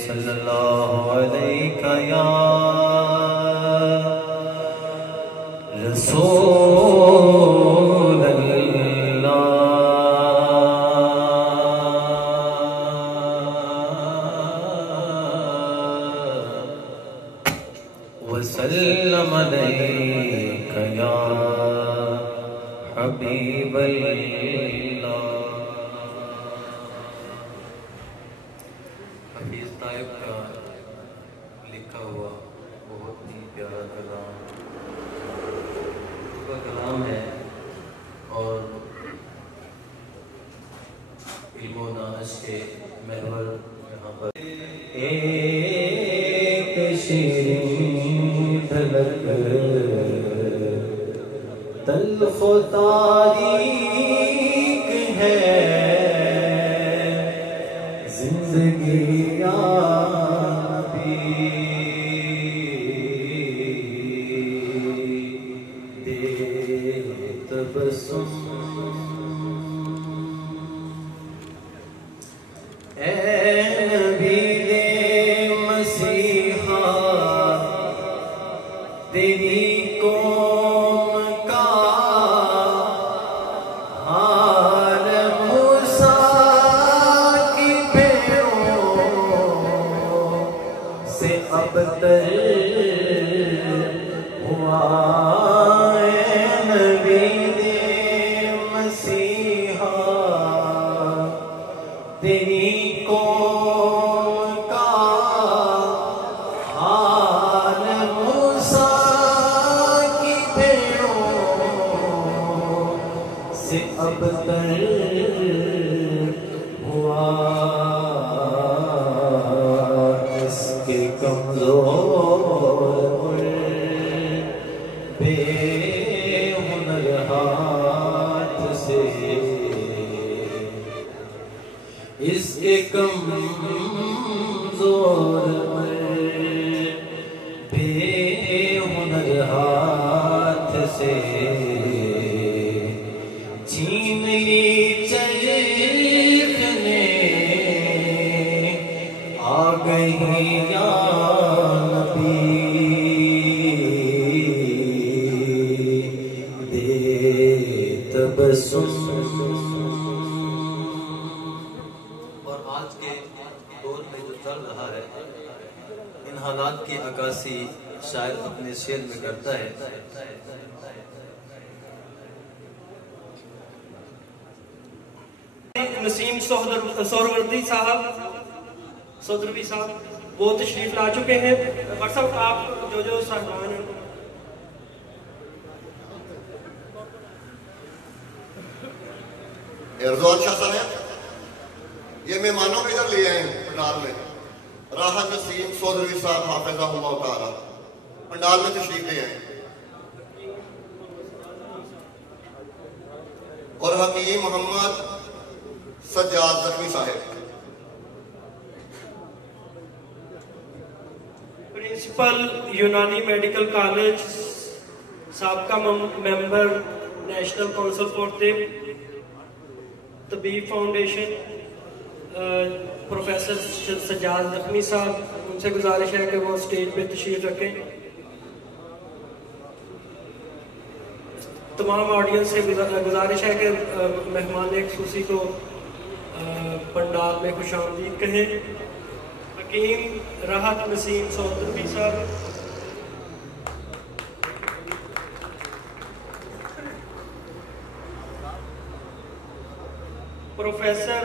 सल्लल्लाहु अलैका या रसूल अल्लाह वसल्लम अलैका या हबीब अल्लाह। हफीज ताइब का लिखा हुआ बहुत ही प्यारा कलाम उसका कलाम है और इल्म व दानिश के महवर यहाँ पर एक शीरीं झलक तल्ख़ तारीक है जिंदगी तबस्सुम ए नबी दे मसीहा तेरी कौम का हाल मूसा की भेड़ों से अबतर हुआ। तेरी कौम का हाल मूसा की भेड़ों से अबतर हुआ। इसके कमजोर बेहुनर हाथ से इसके कमजोर बेहुनर हाथ से छीन ली चरखने आ गई या नबी दे तबस्सुम। आज के दौर में जो चल रहा है इन हालात की अक्कासी शायर अपने शेर में करता है। नसीम सोहरवर्दी चौधरी साहब वो तशरीफ ला चुके हैं। डॉक्टर साहब आप जो साहबान हैं एरज़ान शाह साहब ये मेहमानों को इधर ले आए हैं पंडाल में। राहत नसीम चौधरी साहब हाफिज़हुल्लाह ताला पंडाल में तशरीफ ले आए और हकीम मोहम्मद सज्जाद ज़ख्मी साहब प्रिंसिपल यूनानी मेडिकल कॉलेज साबका मेंबर नेशनल काउंसिल फॉर तबीब फाउंडेशन प्रोफेसर सज्जाद ज़ख्मी साहब, उनसे गुजारिश है कि वो स्टेज पे तशरीफ रखें। तमाम ऑडियंस से गुजारिश है कि मेहमान खुसूसी को पंडाल में खुशामदीद कहें। हकीम राहत नसीम चौधरी साहब, प्रोफेसर